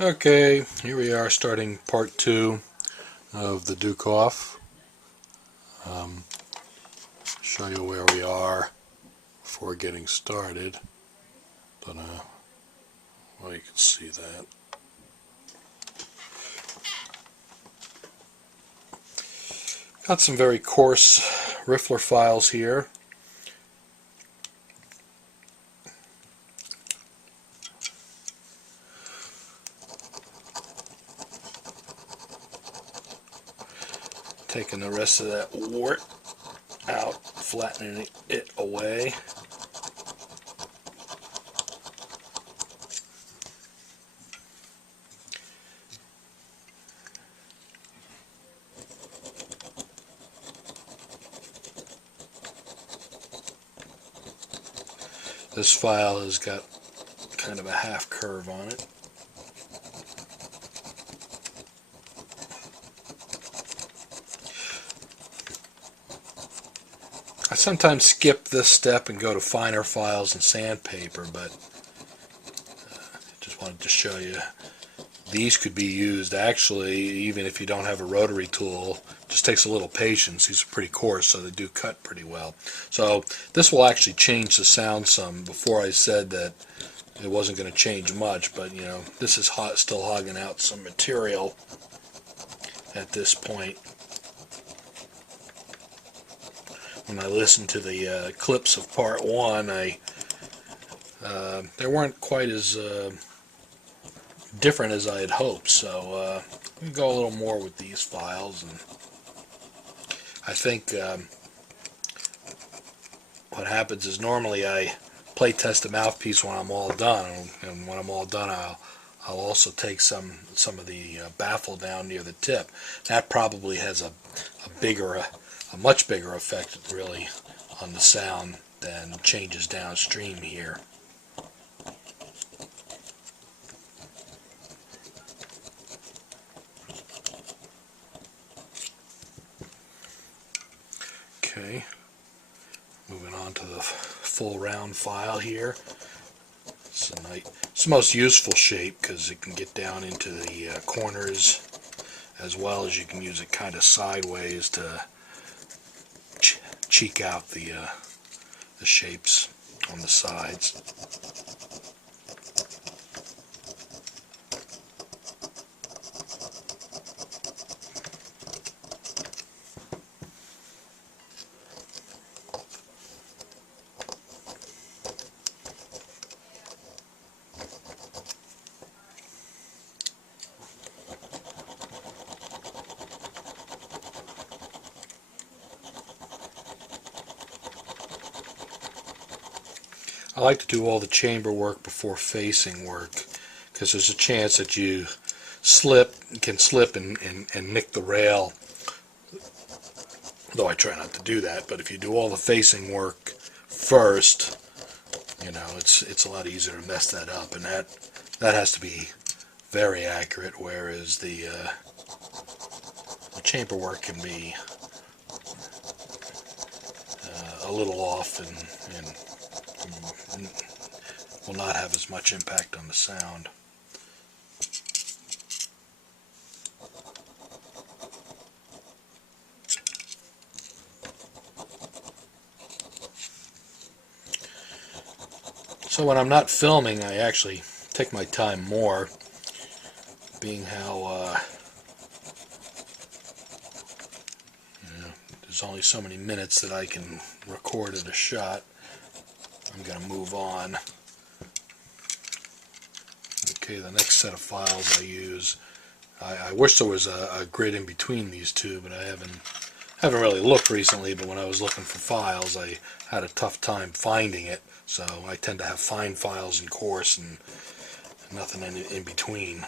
Okay, here we are starting part 2 of the Dukoff. Um, show you where we are before getting started. But, well, you can see that. Got some very coarse riffler files here. Taking the rest of that wort out, flattening it away. This file has got kind of a half curve on it. I sometimes skip this step and go to finer files and sandpaper, but just wanted to show you these could be used actually even if you don't have a rotary tool. Just takes a little patience. These are pretty coarse, so they do cut pretty well. So this will actually change the sound some. Before I said that it wasn't going to change much, but you know, this is still hogging out some material at this point. When I listened to the clips of part 1, they weren't quite as different as I had hoped, so we go a little more with these files. And I think what happens is normally I play test a mouthpiece when I'm all done, and when I'm all done I'll also take some of the baffle down near the tip. That probably has a much bigger effect really on the sound than changes downstream here. Okay, moving on to the full round file here. It's the most useful shape because it can get down into the corners, as well as you can use it kind of sideways to cheek out the shapes on the sides. I like to do all the chamber work before facing work, because there's a chance that you can slip and nick the rail, though I try not to do that. But if you do all the facing work first, you know, it's a lot easier to mess that up, and that has to be very accurate, whereas the chamber work can be a little off and will not have as much impact on the sound. So when I'm not filming, I actually take my time more, being how there's only so many minutes that I can record at a shot. I'm going to move on. Okay, the next set of files I use, I wish there was a grid in between these two, but I haven't really looked recently. But when I was looking for files, I had a tough time finding it, so I tend to have fine files and coarse and nothing in between.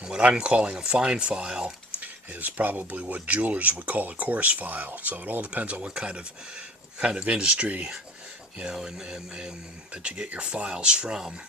And what I'm calling a fine file is probably what jewelers would call a coarse file. So it all depends on what kind of industry, you know, and that you get your files from.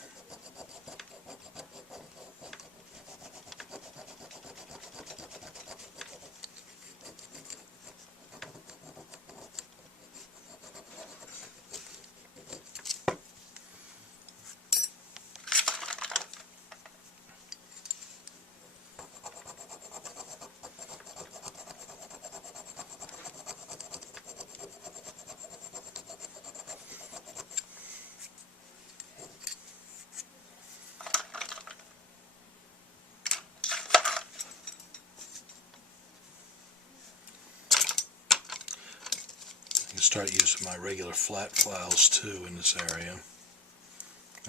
start using my regular flat files too in this area. In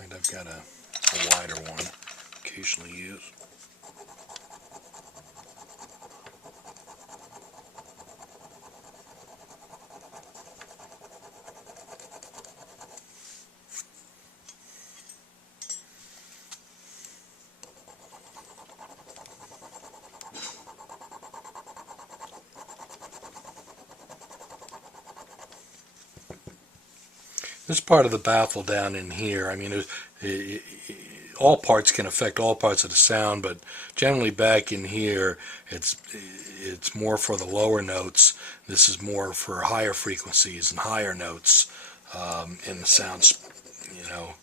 fact, I've got a wider one occasionally use. This part of the baffle down in here, I mean, all parts can affect all parts of the sound, but generally back in here, it's more for the lower notes. This is more for higher frequencies and higher notes in the sounds. You know,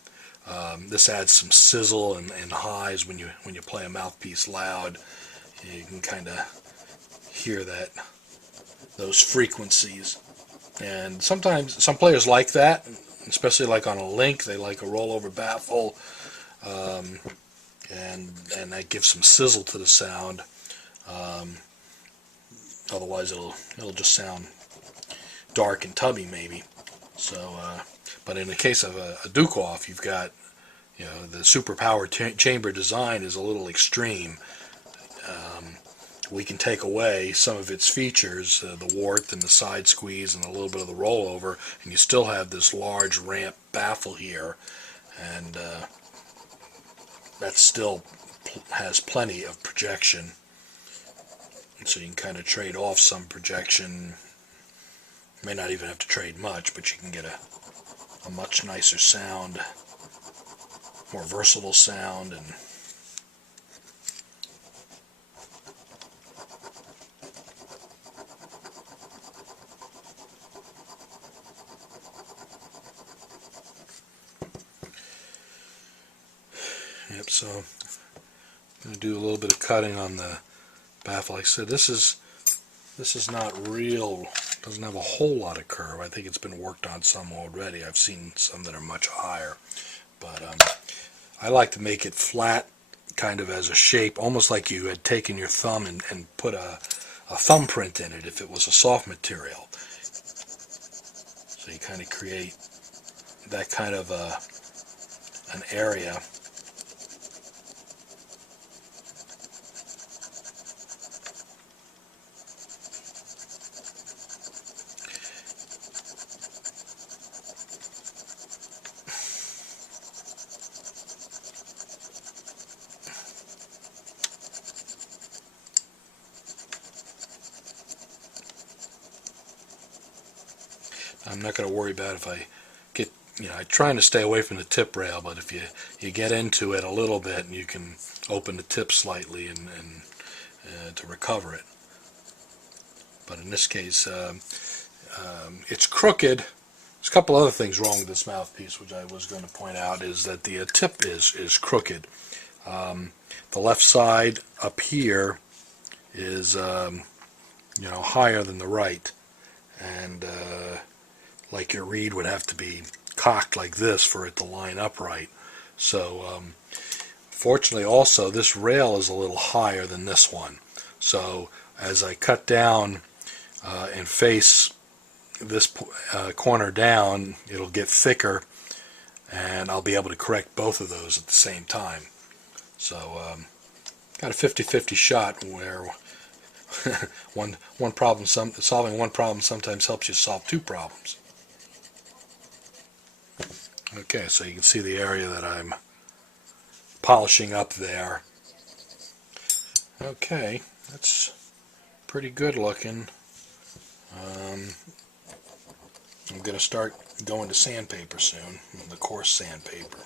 this adds some sizzle and highs when you play a mouthpiece loud. You can kind of hear those frequencies. And sometimes some players like that, especially like on a link. They like a rollover baffle, and that gives some sizzle to the sound. Otherwise, it'll just sound dark and tubby maybe. So, but in the case of a Dukoff, you've got, you know, the super power chamber design is a little extreme. We can take away some of its features, the wort and the side squeeze and a little bit of the rollover, and you still have this large ramp baffle here, and that still has plenty of projection. And so you can kind of trade off some projection. You may not even have to trade much, but you can get a much nicer sound, more versatile sound, and yep, so I'm going to do a little bit of cutting on the baffle. Like I said, this is not real, doesn't have a whole lot of curve. I think it's been worked on some already. I've seen some that are much higher. But I like to make it flat, kind of as a shape, almost like you had taken your thumb and put a thumbprint in it if it was a soft material. So you kind of create that kind of an area. I'm not going to worry about if I get, you know, I'm trying to stay away from the tip rail, but if you get into it a little bit, and you can open the tip slightly and to recover it. But in this case, it's crooked. There's a couple other things wrong with this mouthpiece, which I was going to point out, is that the tip is crooked. The left side up here is you know, higher than the right, and like your reed would have to be cocked like this for it to line up right. So fortunately also this rail is a little higher than this one. So as I cut down and face this corner down, it'll get thicker, and I'll be able to correct both of those at the same time. So got a 50-50 shot where solving one problem sometimes helps you solve two problems. Okay, so you can see the area that I'm polishing up there. Okay, that's pretty good looking. I'm going to start going to sandpaper soon, the coarse sandpaper.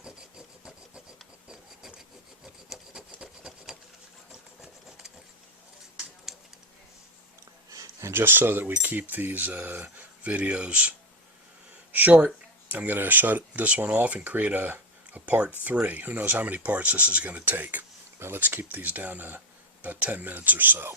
And just so that we keep these videos short, I'm going to shut this one off and create a part 3. Who knows how many parts this is going to take. But let's keep these down to about 10 minutes or so.